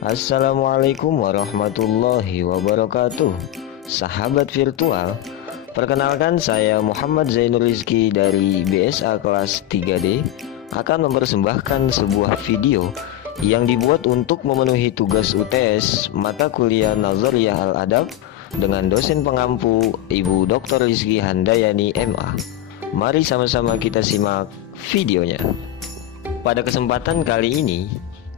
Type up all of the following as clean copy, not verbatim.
Assalamualaikum warahmatullahi wabarakatuh. Sahabat virtual, perkenalkan saya Muhammad Zainur Rizki dari BSA kelas 3D akan mempersembahkan sebuah video yang dibuat untuk memenuhi tugas UTS mata kuliah Nazariyah Al-Adab dengan dosen pengampu Ibu Dr. Rizki Handayani MA. Mari sama-sama kita simak videonya. Pada kesempatan kali ini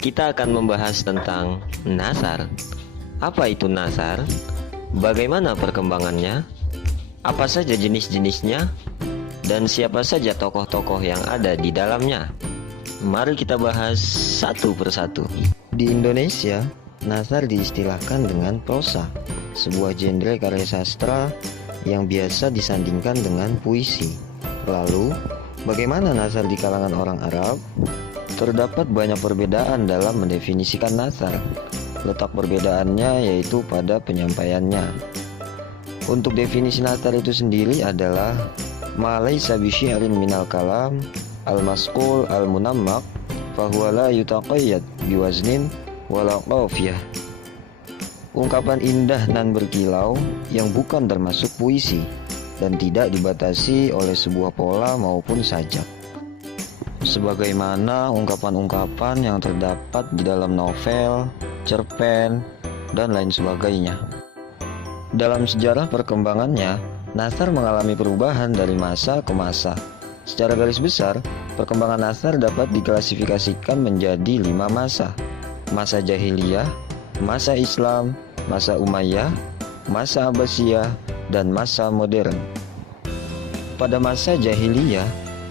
kita akan membahas tentang nazar. Apa itu nazar? Bagaimana perkembangannya? Apa saja jenis-jenisnya? Dan siapa saja tokoh-tokoh yang ada di dalamnya? Mari kita bahas satu persatu. Di Indonesia, nazar diistilahkan dengan prosa, sebuah genre karya sastra yang biasa disandingkan dengan puisi. Lalu, bagaimana nazar di kalangan orang Arab? Terdapat banyak perbedaan dalam mendefinisikan nazar. Letak perbedaannya yaitu pada penyampaiannya. Untuk definisi nazar itu sendiri adalah ma laisa bi syi'rin minal kalam al-masqul al-munammaq fahuwa la yutaqayyad biwaznin wala qafiyah. Ungkapan indah nan berkilau yang bukan termasuk puisi dan tidak dibatasi oleh sebuah pola maupun sajak, sebagaimana ungkapan-ungkapan yang terdapat di dalam novel, cerpen, dan lain sebagainya. Dalam sejarah perkembangannya, nazar mengalami perubahan dari masa ke masa. Secara garis besar, perkembangan nazar dapat diklasifikasikan menjadi 5 masa: masa jahiliyah, masa Islam, masa Umayyah, masa Abbasiyah, dan masa modern. Pada masa jahiliyah,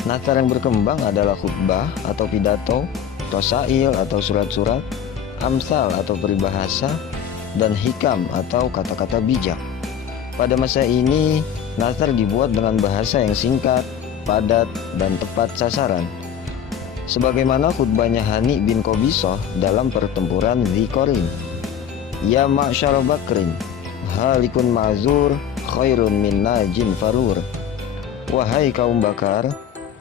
nazar yang berkembang adalah khutbah atau pidato, tosail atau surat-surat, amsal atau peribahasa, dan hikam atau kata-kata bijak. Pada masa ini, nazar dibuat dengan bahasa yang singkat, padat, dan tepat sasaran. Sebagaimana khutbahnya Hani bin Qobisoh dalam pertempuran Dzikorin. Ya ma'syara Bakrin, halikun ma'zur, khairun min najin farur. Wahai kaum Bakar,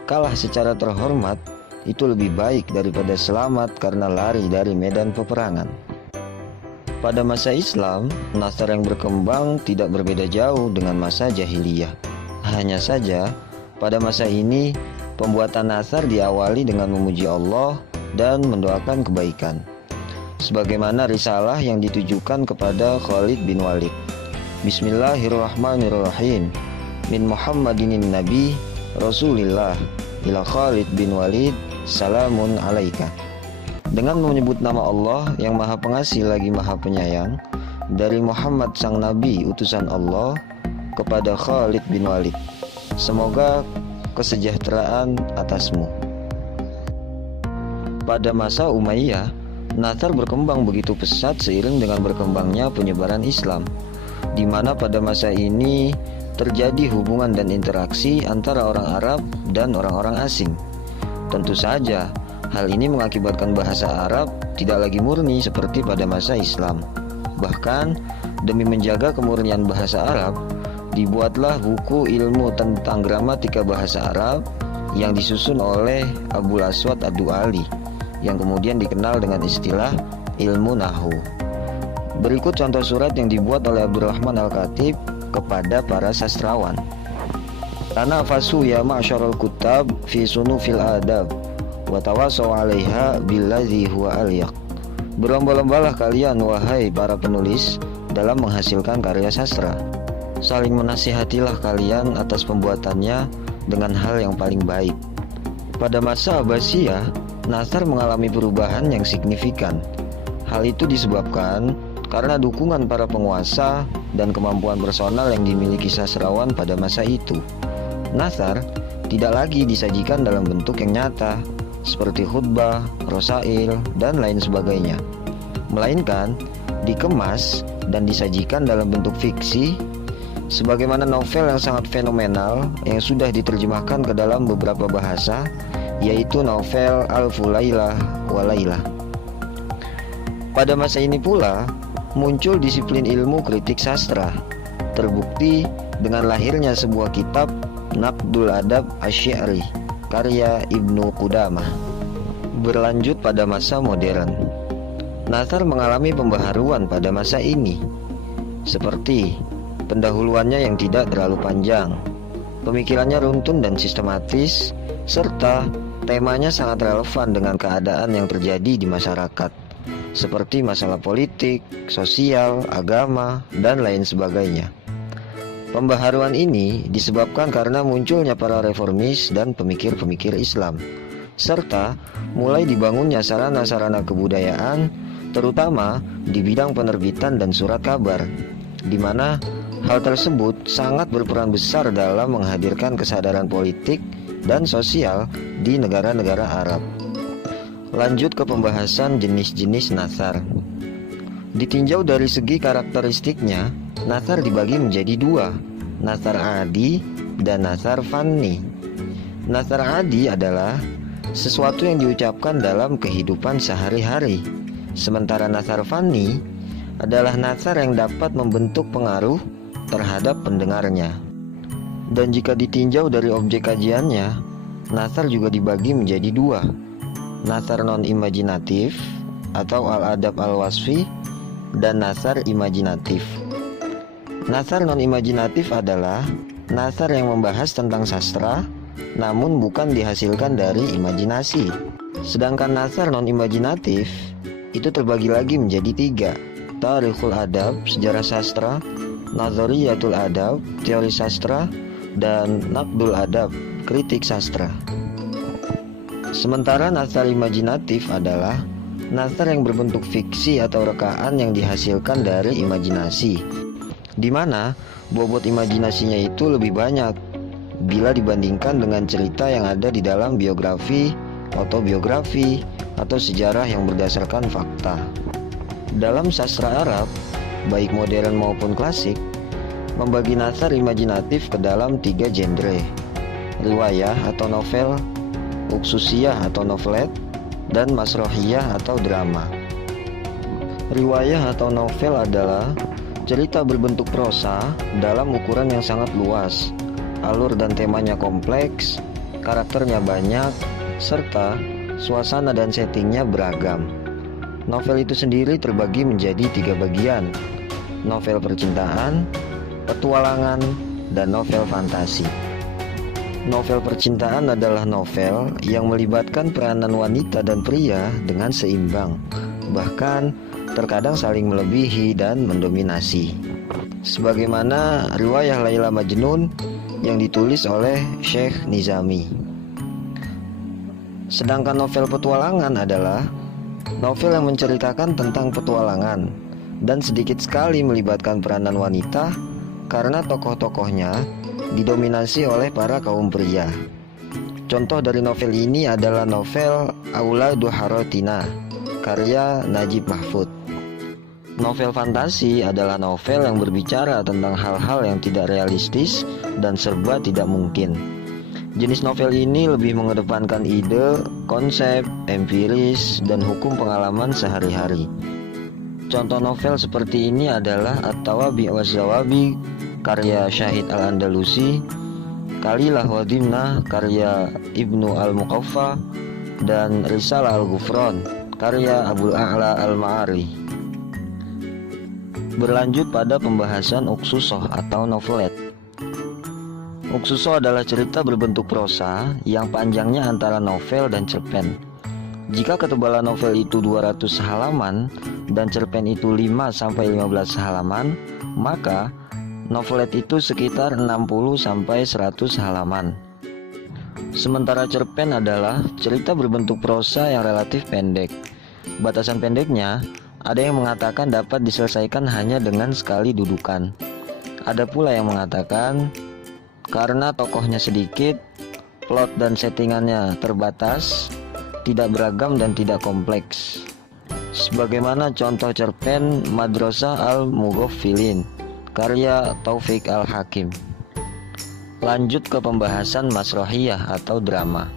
kalah secara terhormat itu lebih baik daripada selamat karena lari dari medan peperangan. Pada masa Islam, nazar yang berkembang tidak berbeda jauh dengan masa jahiliyah. Hanya saja, pada masa ini, pembuatan nazar diawali dengan memuji Allah dan mendoakan kebaikan. Sebagaimana risalah yang ditujukan kepada Khalid bin Walid. Bismillahirrahmanirrahim. Min Muhammadinin Nabi Rasulillah ila Khalid bin Walid, salamun alaika. Dengan menyebut nama Allah yang maha pengasih lagi maha penyayang, dari Muhammad sang Nabi utusan Allah kepada Khalid bin Walid, semoga kesejahteraan atasmu. Pada masa Umayyah, nazar berkembang begitu pesat seiring dengan berkembangnya penyebaran Islam, di mana pada masa ini terjadi hubungan dan interaksi antara orang Arab dan orang-orang asing. Tentu saja, hal ini mengakibatkan bahasa Arab tidak lagi murni seperti pada masa Islam. Bahkan, demi menjaga kemurnian bahasa Arab, dibuatlah buku ilmu tentang gramatika bahasa Arab yang disusun oleh Abul Aswad Ad-Du'ali, yang kemudian dikenal dengan istilah ilmu Nahwu. Berikut contoh surat yang dibuat oleh Abdurrahman Al-Khatib kepada para sastrawan. Tanafasu ya ma'syarul kutab fi sunufil adab wa tawasaw 'alaiha billadzi huwa alyaq. Berlomba-lombalah kalian wahai para penulis dalam menghasilkan karya sastra. Saling menasihatilah kalian atas pembuatannya dengan hal yang paling baik. Pada masa Abbasiyah, nazar mengalami perubahan yang signifikan. Hal itu disebabkan karena dukungan para penguasa dan kemampuan personal yang dimiliki sastrawan pada masa itu. Nazar tidak lagi disajikan dalam bentuk yang nyata seperti khutbah, rosail, dan lain sebagainya, melainkan dikemas dan disajikan dalam bentuk fiksi sebagaimana novel yang sangat fenomenal yang sudah diterjemahkan ke dalam beberapa bahasa, yaitu novel Alfu Lailah wa Lailah. Pada masa ini pula muncul disiplin ilmu kritik sastra, terbukti dengan lahirnya sebuah kitab Naqdul Adab Asy-Syi'ri karya Ibnu Qudamah. Berlanjut pada masa modern, Natsar mengalami pembaharuan pada masa ini, seperti pendahuluannya yang tidak terlalu panjang, pemikirannya runtun dan sistematis, serta temanya sangat relevan dengan keadaan yang terjadi di masyarakat, seperti masalah politik, sosial, agama, dan lain sebagainya. Pembaharuan ini disebabkan karena munculnya para reformis dan pemikir-pemikir Islam, serta mulai dibangunnya sarana-sarana kebudayaan, terutama di bidang penerbitan dan surat kabar, di mana hal tersebut sangat berperan besar dalam menghadirkan kesadaran politik dan sosial di negara-negara Arab. Lanjut ke pembahasan jenis-jenis natsar. Ditinjau dari segi karakteristiknya, natsar dibagi menjadi dua, natsar adi dan natsar fanni. Natsar adi adalah sesuatu yang diucapkan dalam kehidupan sehari-hari, sementara natsar fanni adalah natsar yang dapat membentuk pengaruh terhadap pendengarnya. Dan jika ditinjau dari objek kajiannya, natsar juga dibagi menjadi dua, natsar non-imajinatif atau al-adab al-wasfi dan natsar imajinatif. Natsar non-imajinatif adalah natsar yang membahas tentang sastra, namun bukan dihasilkan dari imajinasi. Sedangkan natsar non-imajinatif itu terbagi lagi menjadi tiga, tarikhul adab, sejarah sastra, nazariyatul adab, teori sastra, dan naqdul adab, kritik sastra. Sementara natsar imajinatif adalah natsar yang berbentuk fiksi atau rekaan yang dihasilkan dari imajinasi, di mana bobot imajinasinya itu lebih banyak bila dibandingkan dengan cerita yang ada di dalam biografi, autobiografi, atau sejarah yang berdasarkan fakta. Dalam sastra Arab, baik modern maupun klasik, membagi natsar imajinatif ke dalam tiga genre, riwayah atau novel, uksusiyah atau novelet, dan masrohiyah atau drama. Riwayah atau novel adalah cerita berbentuk prosa dalam ukuran yang sangat luas, alur dan temanya kompleks, karakternya banyak, serta suasana dan settingnya beragam. Novel itu sendiri terbagi menjadi tiga bagian, novel percintaan, petualangan, dan novel fantasi. Novel percintaan adalah novel yang melibatkan peranan wanita dan pria dengan seimbang, bahkan terkadang saling melebihi dan mendominasi. Sebagaimana riwayah Laila Majnun yang ditulis oleh Syekh Nizami. Sedangkan novel petualangan adalah novel yang menceritakan tentang petualangan dan sedikit sekali melibatkan peranan wanita karena tokoh-tokohnya didominasi oleh para kaum pria. Contoh dari novel ini adalah novel Auladu Harotina karya Najib Mahfud. Novel fantasi adalah novel yang berbicara tentang hal-hal yang tidak realistis dan serba tidak mungkin. Jenis novel ini lebih mengedepankan ide, konsep, empiris, dan hukum pengalaman sehari-hari. Contoh novel seperti ini adalah At-Tawabi waz-Zawabi karya Syahid Al-Andalusi, Kalilah wa Dimnah karya Ibnu Al-Muqaffa, dan Risalah Al-Ghufran karya Abul A'la Al-Ma'ari. Berlanjut pada pembahasan uksusoh atau novelet. Uksusoh adalah cerita berbentuk prosa yang panjangnya antara novel dan cerpen. Jika ketebalan novel itu 200 halaman dan cerpen itu 5-15 halaman, maka novelet itu sekitar 60-100 halaman. Sementara cerpen adalah cerita berbentuk prosa yang relatif pendek. Batasan pendeknya, ada yang mengatakan dapat diselesaikan hanya dengan sekali dudukan. Ada pula yang mengatakan karena tokohnya sedikit, plot dan settingannya terbatas, tidak beragam dan tidak kompleks. Sebagaimana contoh cerpen Madrasah Al-Mughaffilin karya Taufik Al-Hakim. Lanjut ke pembahasan masrohiyah atau drama.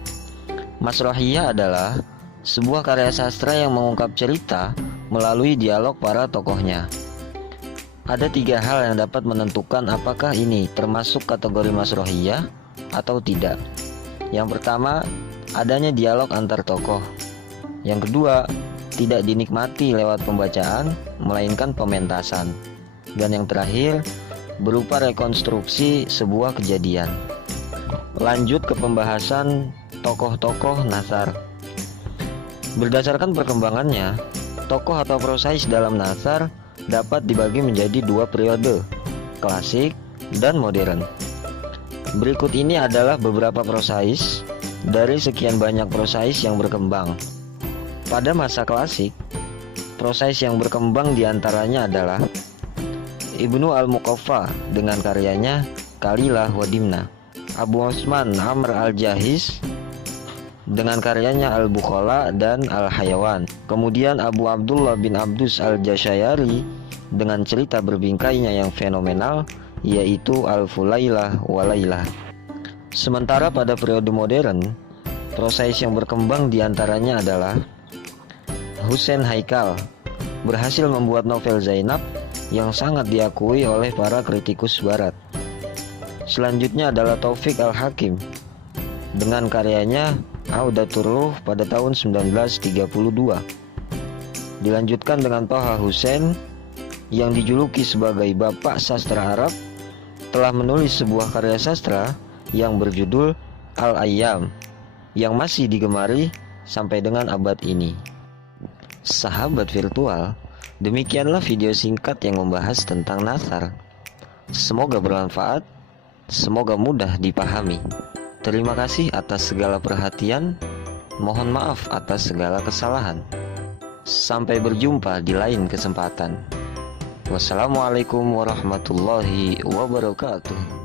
Masrohiyah adalah sebuah karya sastra yang mengungkap cerita melalui dialog para tokohnya. Ada tiga hal yang dapat menentukan apakah ini termasuk kategori masrohiyah atau tidak. Yang pertama, adanya dialog antar tokoh. Yang kedua, tidak dinikmati lewat pembacaan, melainkan pementasan. Dan yang terakhir, berupa rekonstruksi sebuah kejadian. Lanjut ke pembahasan tokoh-tokoh Natsar. Berdasarkan perkembangannya, tokoh atau prosais dalam Natsar dapat dibagi menjadi dua periode, klasik dan modern. Berikut ini adalah beberapa prosais dari sekian banyak prosais yang berkembang. Pada masa klasik, prosais yang berkembang diantaranya adalah Ibnu al-Muqaffa dengan karyanya Qalilah wa Dimna, Abu Osman Amr al-Jahiz dengan karyanya Al-Bukhala dan Al-Hayawan. Kemudian Abu Abdullah bin Abdus al-Jashayari dengan cerita berbingkainya yang fenomenal, yaitu Al-Fulailah wa Lailah. Sementara pada periode modern, prosais yang berkembang diantaranya adalah Husain Haikal berhasil membuat novel Zainab yang sangat diakui oleh para kritikus barat. Selanjutnya adalah Taufik Al-Hakim dengan karyanya Audatur Ruh pada tahun 1932. Dilanjutkan dengan Thaha Hussein yang dijuluki sebagai Bapak Sastra Arab, telah menulis sebuah karya sastra yang berjudul Al-Ayyam yang masih digemari sampai dengan abad ini. Sahabat virtual, demikianlah video singkat yang membahas tentang Natsar. Semoga bermanfaat, semoga mudah dipahami. Terima kasih atas segala perhatian, mohon maaf atas segala kesalahan. Sampai berjumpa di lain kesempatan. Wassalamualaikum warahmatullahi wabarakatuh.